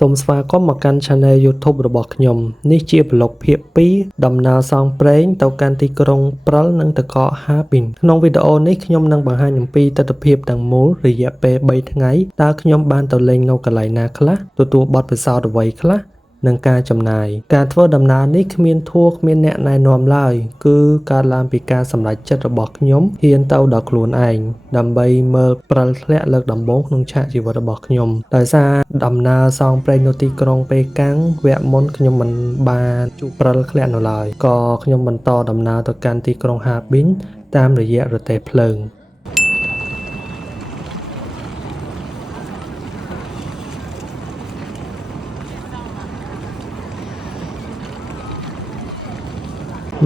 សូមស្វាគមន៍មកកាន់ Channel YouTube របស់ខ្ញុំនេះជាប្លុកភាគ2ដំណើរសងព្រេងទៅកាន់ទីក្រុងព្រិលនិងតកកហាប៊ីនក្នុងវីដេអូនេះខ្ញុំនឹងបង្ហាញអំពីទស្សនវិជ្ជាទាំងមូលរយៈពេល3ថ្ងៃតើខ្ញុំបានទៅលេងនៅកន្លែងណាខ្លះទទួលបទពិសោធន៍អ្វីខ្លះនិងការចំណាយការធ្វើដំណើរនេះគ្មានធัวគ្មានអ្នកណែនាំឡើយគឺកើតឡើងពីការសម្រេចចិត្តរបស់ខ្ញុំហ៊ានទៅដល់ខ្លួនឯងដើម្បីមើលព្រិលធ្លាក់លើកដំបូងក្នុងឆាកជីវិតរបស់ខ្ញុំដោយសារដំណើរសងព្រេងនៅទីក្រុងប៉េកាំងវគ្គមុនខ្ញុំមិនបានជួបព្រិលធ្លាក់នៅឡើយក៏ខ្ញុំបន្តដំណើរទៅកាន់ទីក្រុងហាប៊ីនតាមរយៈរទេះភ្លើង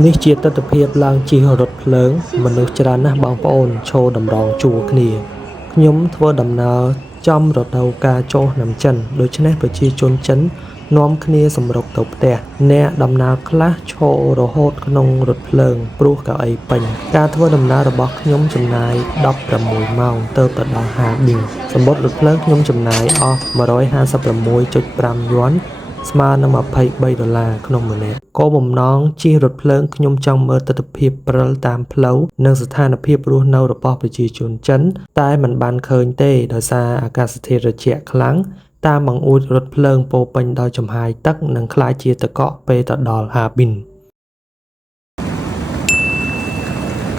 នេះជាទស្សនវិជ្ជាឡើងជិះរថភ្លើងមនុស្សច្រើនណាស់បងប្អូនឈរតម្រង់ជួរគ្នាខ្ញុំធ្វើដំណើរចំរដូវកាលចូលឆ្នាំចិនដូច្នេះប្រជាជនចិននាំគ្នាសម្រុកទៅផ្ទះអ្នកដំណើរខ្លះឈររហូតក្នុងរថភ្លើងព្រោះកៅអីពេញការធ្វើដំណើររបស់ខ្ញុំចំណាយ16ម៉ោងទៅដល់ហាប៊ីនសម្បត្តិរថភ្លើងខ្ញុំចំណាយអស់ 156.5 យួនស្មើនឹង$23ក្នុងម្នាក់គោលបំណងជិះរថភ្លើងខ្ញុំចង់មើលទស្សនវិជ្ជាព្រិលតាមផ្លូវនិងស្ថានភាពរស់នៅរបស់ប្រជាជនចិនតែมันបានឃើញទេដោយសារអាកាសធាតុត្រជាក់ខ្លាំងតាមបង្អួចរថភ្លើងពោពេញដោយចំហាយទឹកនិងក្លាយជាទឹកកកពេលទៅដល់ហាប៊ីន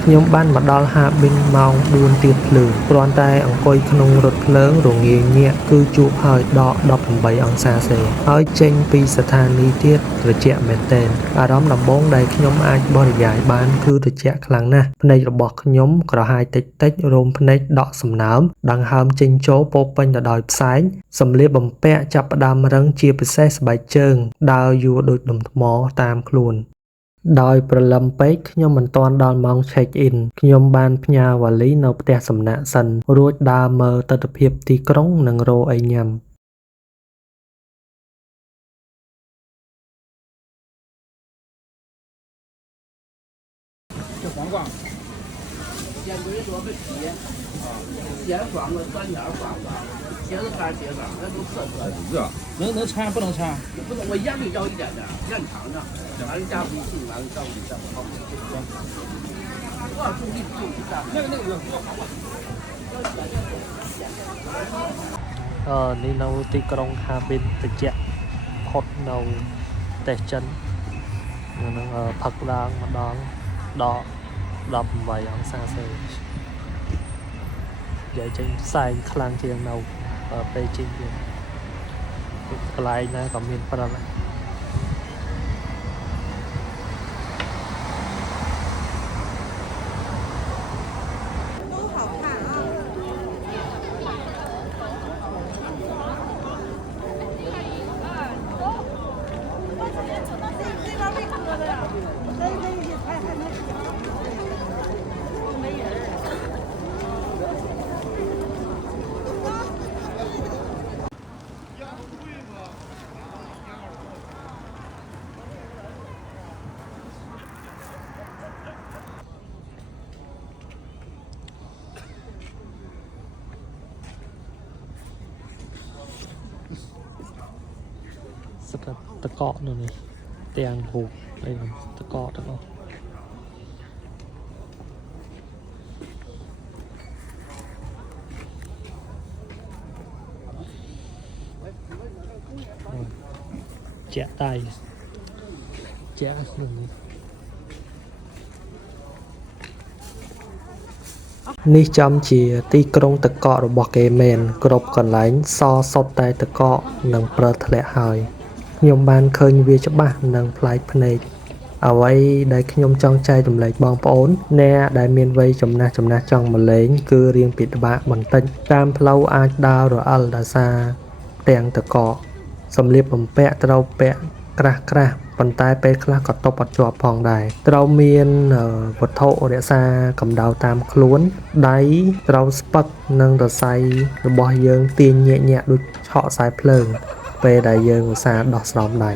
ខ្ញុំបានមកដល់ហាប៊ីនម៉ោង4ទៀបភ្លឺគ្រាន់តែអង្គុយក្នុងរថភ្លើងរងាញាក់គឺជួបហើយដក18អង្សាសេហើយចេញពីស្ថានីយ៍ទៀតត្រជាក់មែនទែនអារម្មណ៍ដំបូងដែលខ្ញុំអាចបរិយាយបានគឺត្រជាក់ខ្លាំងណាស់ភ្នែករបស់ខ្ញុំក្រហាយតិចរោមភ្នែកដក់សំណើមដង្ហើមចេញចូលពោពេញទៅដោយផ្សែងសម្លៀកបំពាក់ចាប់ផ្ដើមរឹងជាពិសេសស្បែកជើងដើរយួរដូចដុំថ្មតាមខ្លួនដោយព្រលឹមពេកខ្ញុំមិនទាន់ដល់ម៉ោង check in ខ្ញុំបានផ្ញើវ៉ាលីនៅផ្ទះសំណាក់សិនរួចដើរមើលទស្សនវិជ្ជាទីក្រុងនិងរកអីញ៉ាំ能插不能插？不是，我一样给你要一点的，让你尝尝，完了加微信，完了照你上好。多少重力不重力的？那个多好啊！នេះនៅទីក្រុងហាប៊ីនត្រជាក់ផុតនៅប្រទេសចិននឹងផឹកឡើងម្ដងដល់18អង្សាសេនិយាយចេញផ្សែងខ្លាំងជាងនៅពេលជិះទៀតកន្លែងណាក៏មានព្រិលដែរស្កាត់តកកនៅនេះទាំងរូបអីតកកទាំងអស់ជាក់ដៃជាក់នៅនេះនេះចំជាទីក្រុងតកករបស់គេមែនគ្រប់កន្លែងសសុទ្ធតែតកកនិងព្រិលធ្លាក់ហើយខ្ញុំបានឃើញវាច្បាស់និងប្លែកភ្នែកអ្វីដែលខ្ញុំចង់ចែករំលែកបងប្អូនអ្នកដែលមានវ័យចំណាស់ចង់មកលេងគឺរៀងពិបាកបន្តិចតាមផ្លូវអាចដើររអិលដោយសារទាំងតកកសម្លៀកបំពាក់ត្រូវពាក់ក្រាស់ប៉ុន្តែពេលខ្លះក៏តប់អត់ជាប់ផងដែរត្រូវមានវត្ថុរក្សាកម្ដៅតាមខ្លួនដៃត្រូវស្ពឹកនិងរស័យរបស់យើងទាញញាក់ដូចឆក់ខ្សែភ្លើងពេលដែលយើងឧស្សាហ៍ដោះស្រោមដៃ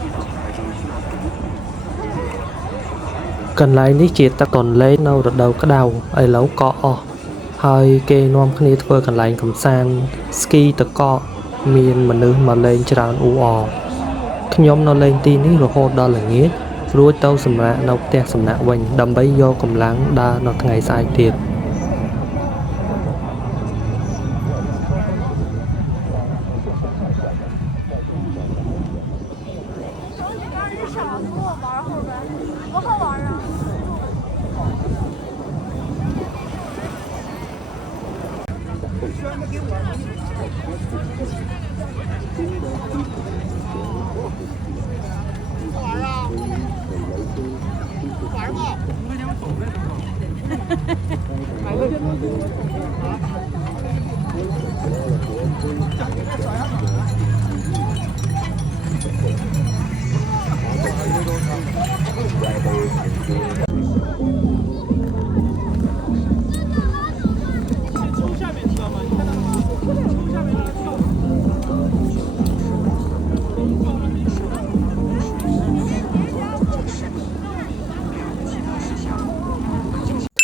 这កន្លែងនេះជាទឹកទន្លេនៅរដូវក្តៅឥឡូវក៏អស់ហើយគេនាំគ្នាធ្វើកន្លែងកំសាន្តស្គីទឹកកកមានមនុស្សមកលេងច្រើនអ៊ូអរខ្ញុំនៅលេងទីនេះរហូតដល់ល្ងាចរួចទៅសម្រាកនៅផ្ទះសំណាក់វិញដើម្បីយកកម្លាំងដើរនៅថ្ងៃស្អែកទៀត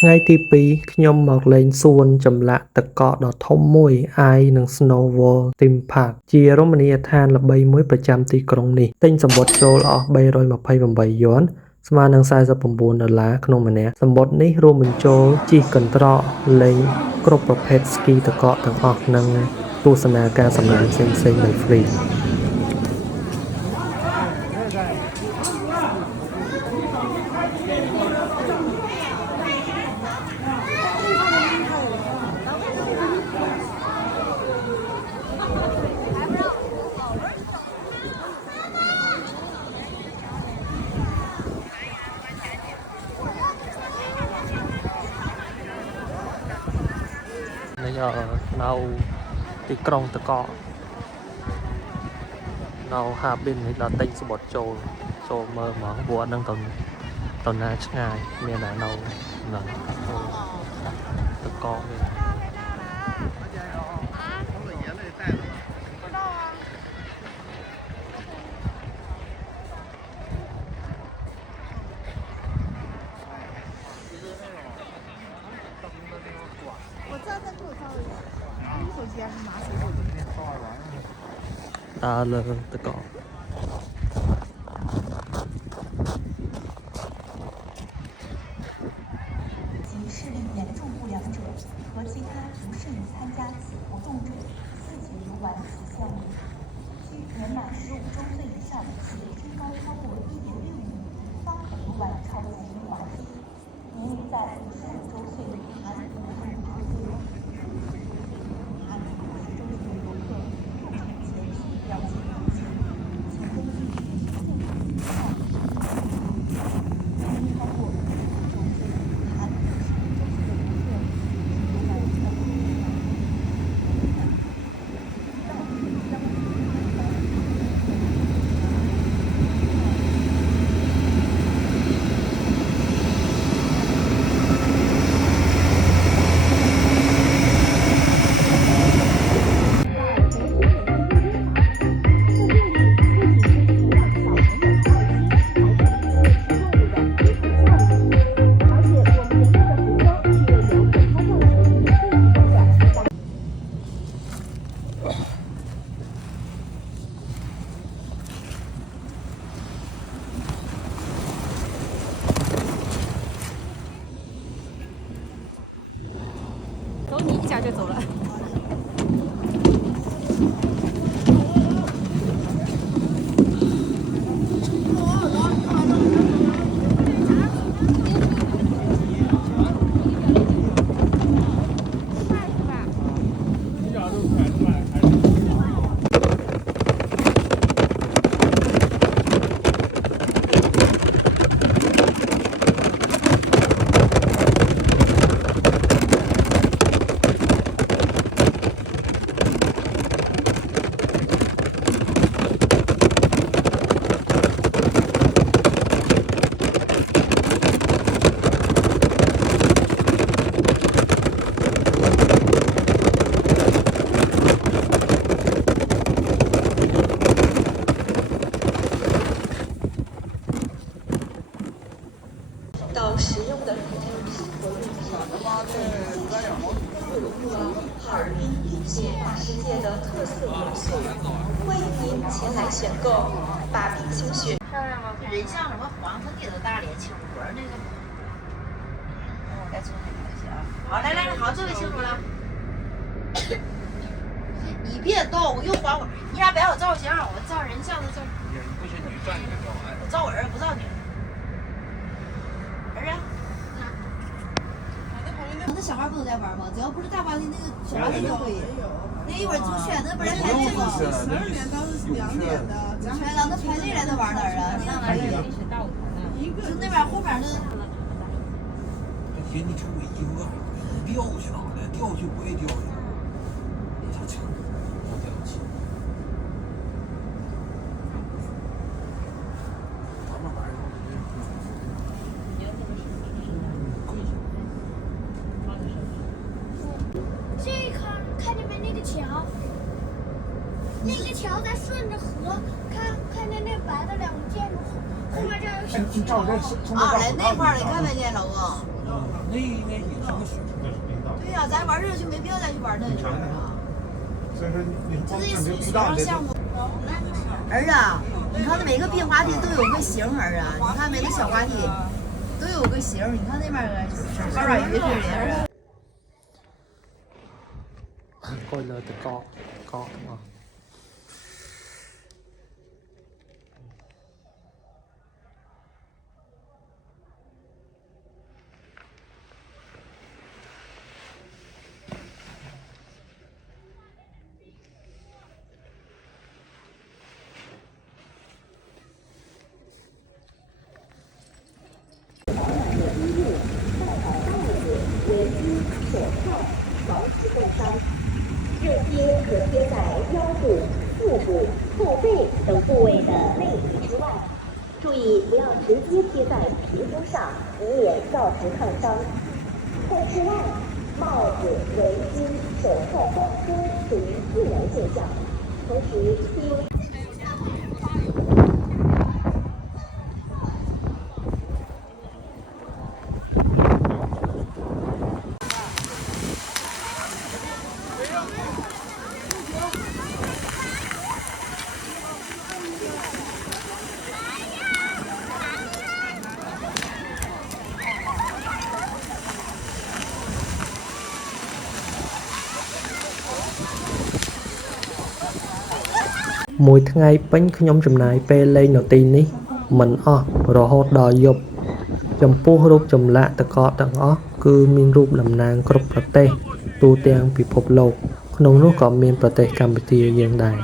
ថ្ងៃទី 2 ខ្ញុំមកលេងសួនចម្លាក់ទឹកកកដ៏ធំមួយ អាយនឹង Snow World Theme Park ជារមណីយដ្ឋានល្បីមួយប្រចាំទីក្រុងនេះទិញសំបុត្រចូលអស់328យួនស្មើនឹង$49ក្នុងម្នាក់សំបុត្រនេះរួមបញ្ចូលជិះកន្ត្រកលេងគ្រប់ប្រភេទស្គីទឹកកកទាំងអស់និងទស្សនាការសម្តែងផ្សេងៗដោយ free នៅទីក្រុងតកកនៅហាប៊ីននេះដល់ទិញសំបុត្រចូលមើលហ្មងព្រោះអត់នឹងទៅណាឆ្ងាយមានតែនៅហ្នឹងតកកនេះ ដើរលើតកក 及视力严重不良者和其他不适宜参加此活动者自己游玩此项目。需年满15周岁以上且身高超过1.6米，方可游玩超级滑梯。年龄在55周岁含55周岁含50周岁游客入场前需标记明细。哈尔滨是大世界的特色元素，欢迎您前来选购把明星雪。漂亮吗？人像什么黄色地头大脸青脖那个。我再搓那个行啊。好，来来来，好，这个清楚了。你别动，我又还我，你俩别我照相，我照人像的照。不行，你转你就照。我照我儿，不照你。儿啊。那小孩不能再玩吗？只要不是大滑梯，那个小滑梯就可以。那一会儿出去，那不是排队吗12点到2点的，全了，那排队来，那玩哪儿啊？那可以。就那边后面那。姐，你瞅我衣服干啥？掉去哪了？掉去不会掉去。啥情况？我掉不起。咱们玩儿。这看见没？那个桥，那个桥在顺着河，看见那白的两个建筑，后面这儿有小桥。啊，来那块儿你看没见，老公？那应该也是个水。对呀，咱玩这个就没必要再去玩那个啊。所以说你这是水上项目。儿啊，你看那每个壁滑梯都有个形儿啊，你看每个小滑梯都有个形儿，你看那边儿个耍鱼似的。coi lời từ co mà.热贴可贴在腰部、腹部、后背等部位的内里之外，注意不要直接贴在皮肤上，以免造成烫伤。在室外，帽子、围巾、手套、光遮属于自然现象，同时利用。មួយថ្ងៃពេញខ្ញុំចំណាយពេលលេងនៅទីនេះមិនអស់រហូតដល់យប់ចំពោះរូបចម្លាក់តកទាំងអស់គឺមានរូបតំណាងគ្រប់ប្រទេសទូទាំងពិភពលោកក្នុងនោះក៏មានប្រទេសកម្ពុជាយើងដែរ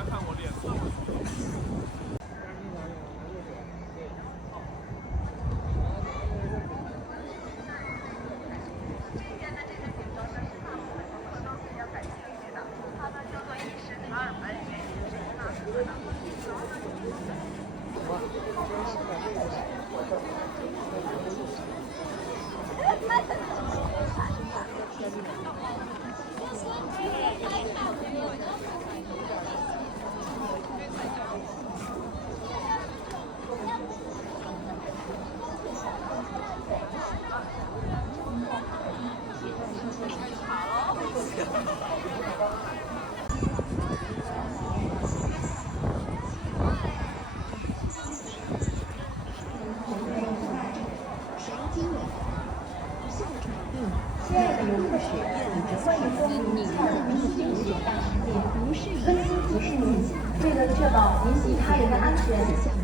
为了确保您及他人的安全，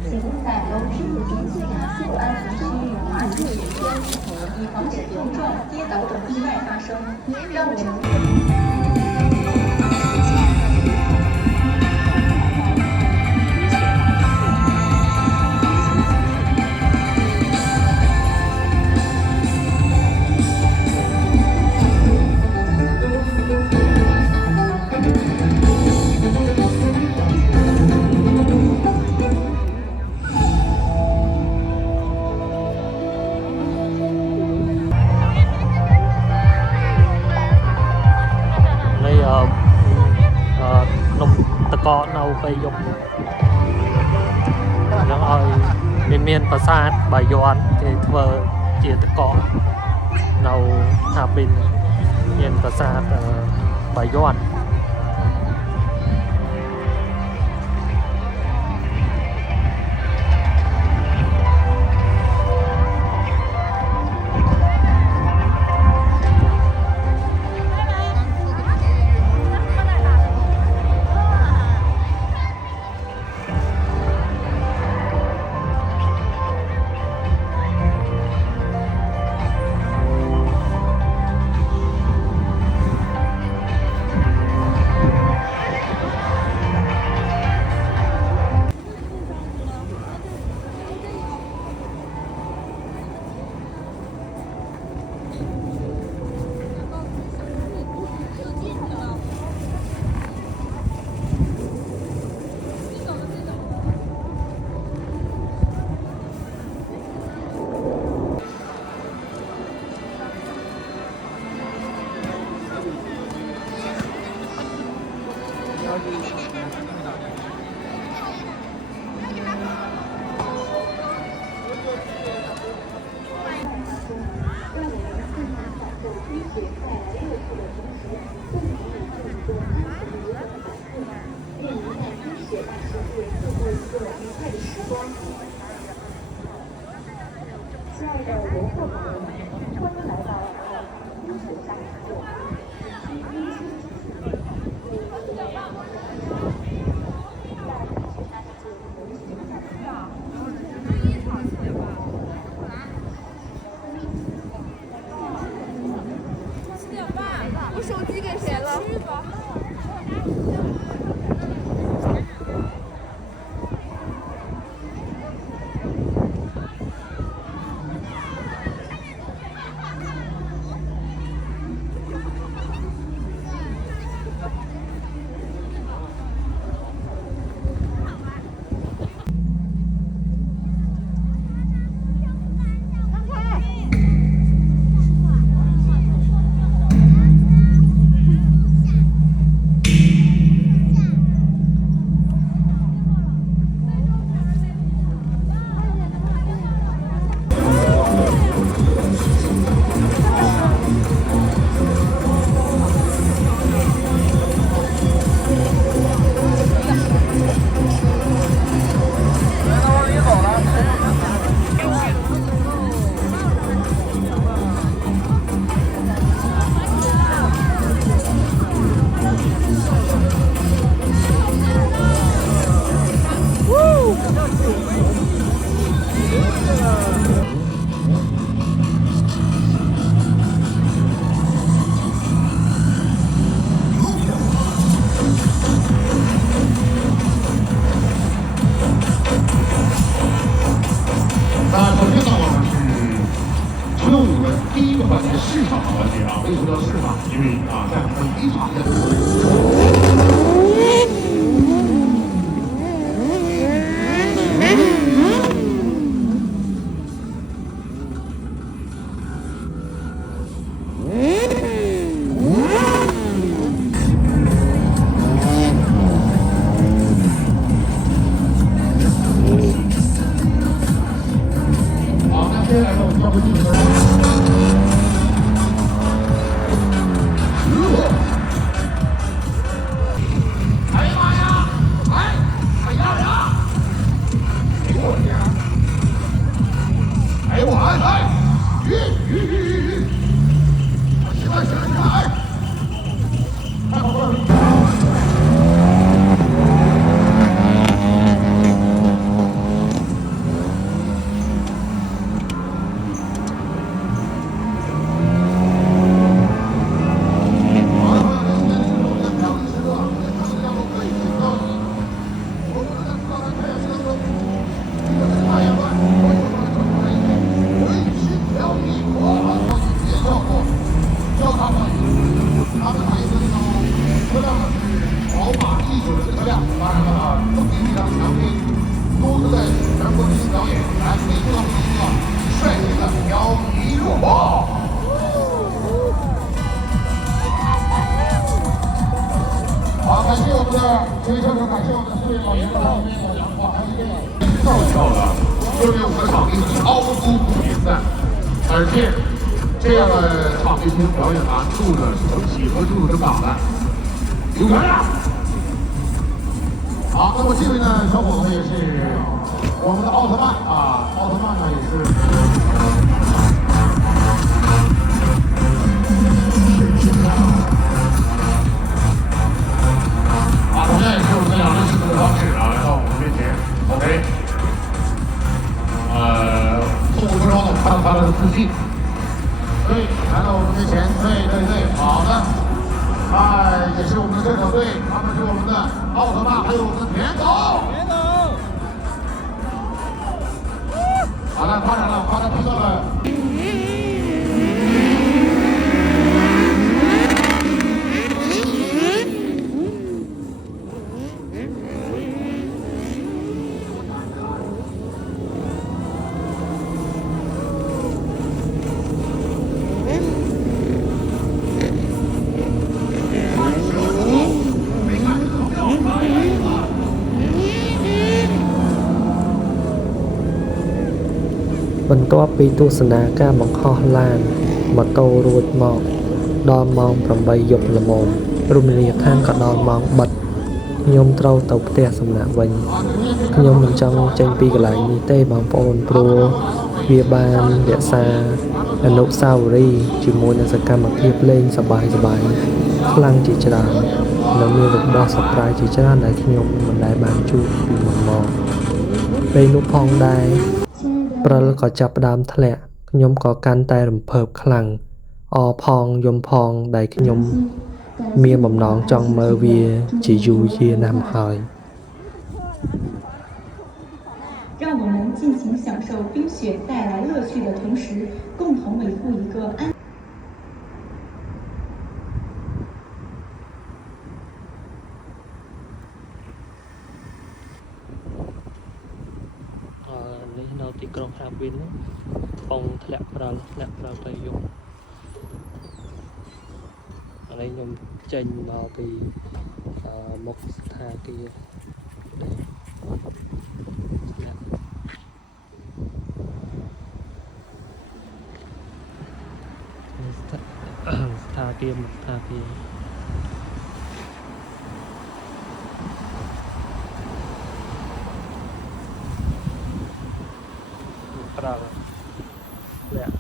请勿在有身体中最不安全区域滑进水间，以防止碰撞、跌倒等意外发生。让我们。នៅពេលយប់ហ្នឹងឲ្យមានប្រាសាទបាយ័នគេធ្វើជាតក នៅហាប៊ីនមានប្រាសាទបាយ័ន 亲爱的游客朋友们，欢迎来到金水大茶座。我手机给谁了？市场环节啊，为什么叫市场？因为啊，在每一场的。好，那接下来呢，我们将会进行。所以特别感谢我们的四位老爷子，老杨哇，还有这个造票的，说明我们场地是凹凸不平的，而且这这样的唱歌厅表演完，柱子是从几何柱子是绑的，有缘了。好，那么这位呢，小伙子也是我们的奥特曼啊，奥特曼呢也是。啊，同样也是用这样类似的方式啊，来到我们面前。OK， 动物之王呢，看他的自信。对，来到我们面前，对，好的。也是我们的射手队，他们是我们的奥特曼，还有我们的田总。好了，发展了，发展到了。បន្ទាប់ពីទស្សនាការបង្ហោះឡានម៉ូតូរួចមកដល់ម៉ោង 8 យប់ល្មមរមណីយដ្ឋានក៏ដល់ម៉ោងបិទខ្ញុំត្រូវទៅផ្ទះសំណាក់វិញខ្ញុំមិនចង់ចេញពីកន្លែងនេះទេបងប្អូនព្រោះវាបានរក្សាអនុស្សាវរីយ៍ជាមួយនឹងសកម្មភាពលេងសប្បាយៗខ្លាំងជាច្រើននិងមានរំដោះសប្បាយជាច្រើនដែលខ្ញុំមិនដែលបានជួបពីមុនមកពេលនោះផងដែរព្រិលក៏ចាប់ផ្ដើមធ្លាក់ខ្ញុំក៏កាន់តែរំភើបខ្លាំងអផងយំផងដែលខ្ញុំមានបំណងចង់មើលវាជាយូរយារណាស់មកហើយ 让我们尽情享受冰雪带来乐趣的同时，共同维护一个安。នេះនៅទីក្រុងហាវិនកំពុងធ្លាក់ព្រិលទៅយប់ឥឡូវខ្ញុំចេញមកពីមុខស្ថានភាពស្ថានភាពប្រាល់លាក់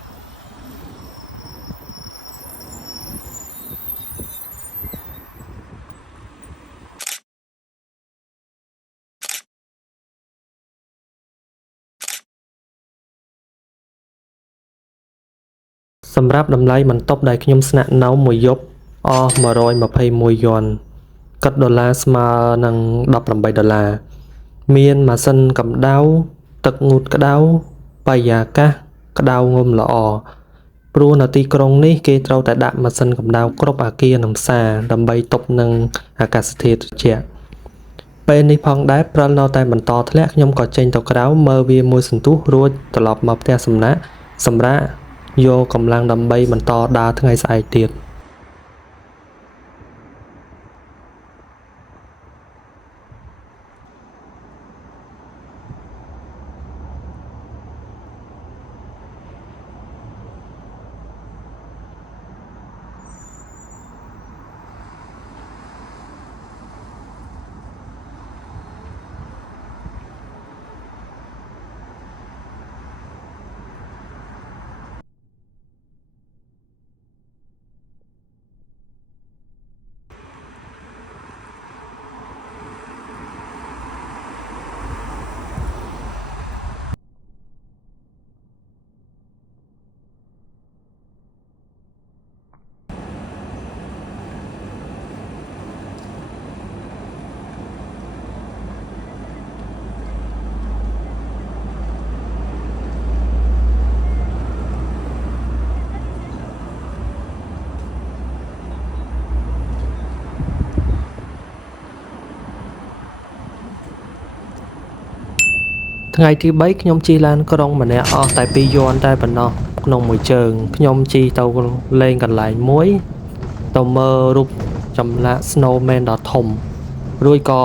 សម្រាប់តម្លៃបន្ទប់ដែលខ្ញុំស្នាក់នៅមួយយប់អស់121យួនគិតដុល្លារស្មើនឹង$18មានម៉ាស៊ីនកម្ដៅទឹកងូតក្ដៅបរិយាកាសក្ដៅងំល្អព្រោះនៅទីក្រុងនេះគេត្រូវតែដាក់ម៉ាស៊ីនកម្ដៅគ្រប់អគារនិងផ្សារដើម្បីទប់នឹងអាកាសធាតុត្រជាក់ពេលនេះផងដែរព្រិលនៅតែបន្តធ្លាក់ខ្ញុំក៏ចេញទៅក្រៅមើលវាមួយសន្ទុះរួចត្រឡប់មកផ្ទះសំណាក់សម្រាប់យកកម្លាំងដើម្បីបន្តដើរថ្ងៃស្អែកទៀត ថ្ងៃទី3ខ្ញុំជិះឡានក្រុងម្នាក់អស់តែ2យួនតែប៉ុណ្ណោះក្នុងមួយជើងខ្ញុំជិះទៅលេងកន្លែងមួយទៅមើលរូបចម្លាក់ Snowman ដ៏ធំរួចក៏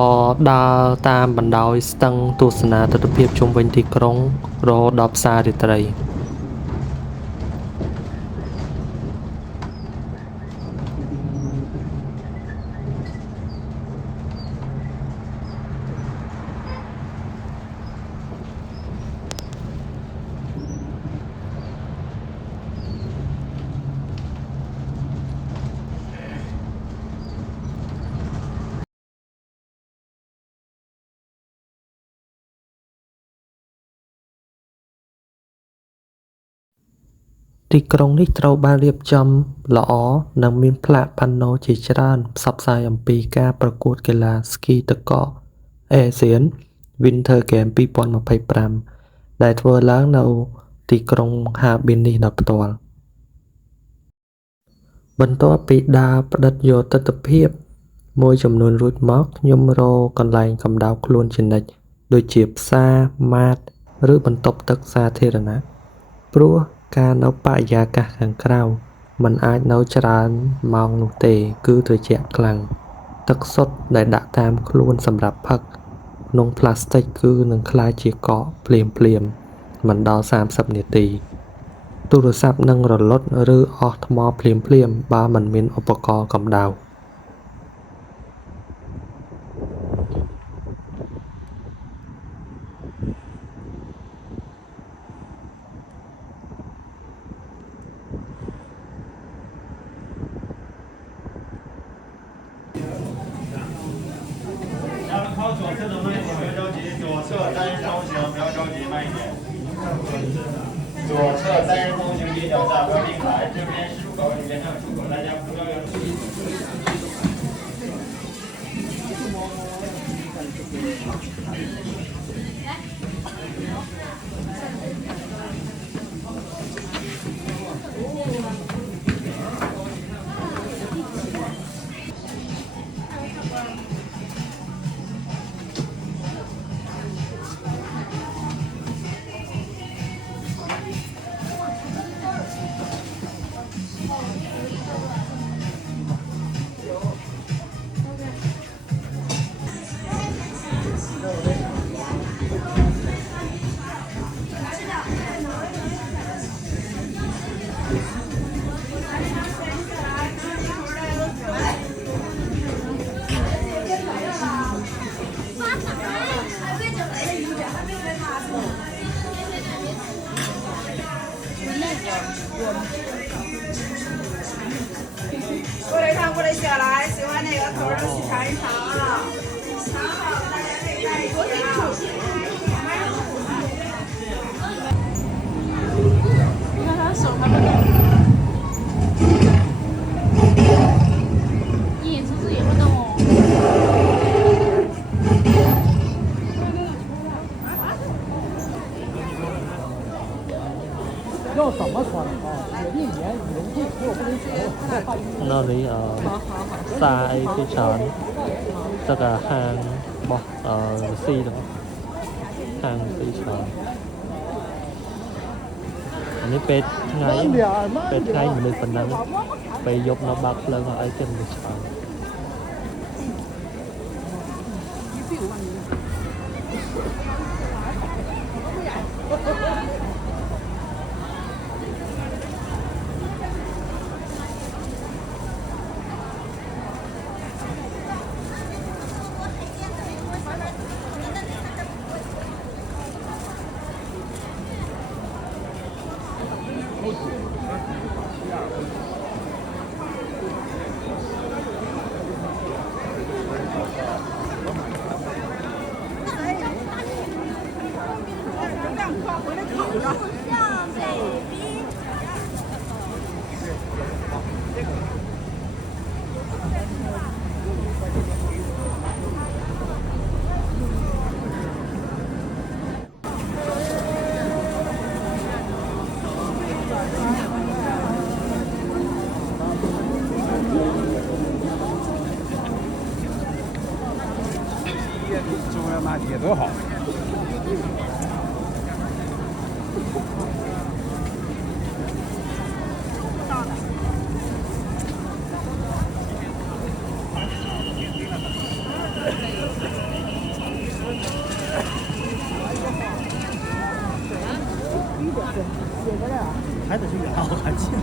ដើរតាមបណ្ដោយស្ទឹងទស្សនាទិដ្ឋភាពជុំវិញទីក្រុងរហូតដល់ផ្សាររាត្រី ទីក្រុងនេះត្រូវបានរៀបចំល្អនិងមានផ្លាកប៉ាណូជាច្រើនផ្សព្វផ្សាយអំពីការប្រកួតកីឡាស្គីទឹកកក ASEAN Winter Games 2025 ដែលធ្វើឡើងនៅទីក្រុងហាប៊ីននេះដោយផ្ទាល់ បន្ទាប់ពីដើរផ្ដិតយកទិដ្ឋភាពមួយចំនួនរួចមកខ្ញុំរកកន្លែងកម្ដៅខ្លួនជានិច្ចដូចជាផ្សារម៉ាតឬបន្ទប់ទឹកសាធារណៈព្រោះការនៅបរិយាកាសខាងក្រៅมันអាចនៅច្រើនម៉ោងនោះទេគឺត្រជាក់ខ្លាំងទឹកសុទ្ធដែលដាក់តាមខ្លួនសម្រាប់ផឹកក្នុងផ្លាស្ទិកគឺនឹងក្លាយជាកកភ្លាមមិនដល់30នាទីទូរស័ព្ទនឹងរលត់ឬអស់ថ្មភ្លាមបើមិនមានឧបករណ៍កម្ដៅ 靠左侧的慢一点，不要着急。左侧单人通行，不要着急，慢一点。左侧单人通行，别脚下，不要并排。这边是出口，里面还有出口，大家不要有。 过来看，过来下来，喜欢哪个头的去尝一尝啊！尝好了，大家可以带一个啊。你看他手还不动，一眼珠子也不动哦。要怎么穿啊？铁定严羽绒裤，给我不能扯。 nơi này xa ấy cái chán tất cả hàng bọc xì đó hàng cái chán anh ấy pet ngay mình phần năng phải dục nó bạc lên ở trên cái chán 中央拿铁多好。还得去远我看近了，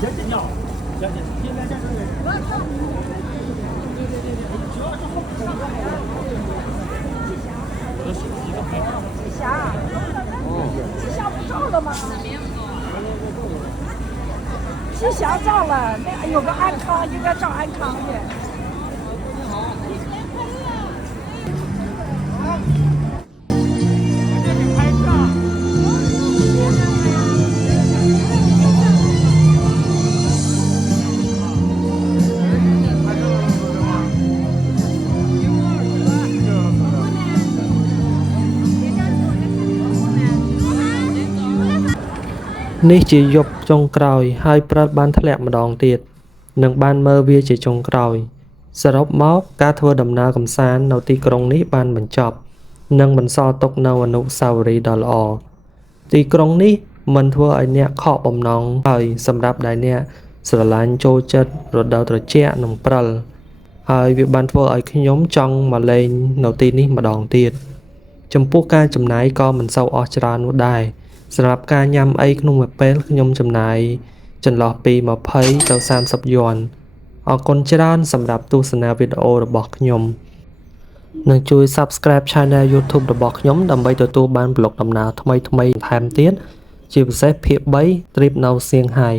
别紧张，别紧，天天这吉祥，吉祥不照了吗？吉祥照了，那有个安康，应该照安康去。拍照。នេះជាយប់ចុងក្រោយហើយព្រឹកបានធ្លាក់ម្ដងទៀតនិងបានមើលវាជាចុងក្រោយសរុបមកការធ្វើដំណើរកម្សាន្តនៅទីក្រុងនេះបានបញ្ចប់និងបន្សល់ទុកនូវអនុស្សាវរីយ៍ដ៏ល្អទីក្រុងនេះមិនធ្វើឲ្យអ្នកខកបំណងហើយសម្រាប់ដែលអ្នកស្រឡាញ់ចូលចិត្តរដូវត្រជាក់និងព្រិលហើយវាបានធ្វើឲ្យខ្ញុំចង់មកលេងនៅទីនេះម្ដងទៀតចំពោះការចំណាយក៏មិនសូវអស់ច្រើននោះដែរសម្រាប់ការញ៉ាំអីក្នុងមួយពេលខ្ញុំចំណាយចន្លោះពី20ទៅ30យួនអរគុណច្រើនសម្រាប់ទស្សនាវីដេអូរបស់ខ្ញុំនិងជួយ Subscribe Channel YouTube របស់ខ្ញុំដើម្បីទទួលបានប្លុកដំណើរថ្មីៗបន្ថែមទៀតជាពិសេសភាគ3 Trip នៅសៀងហៃ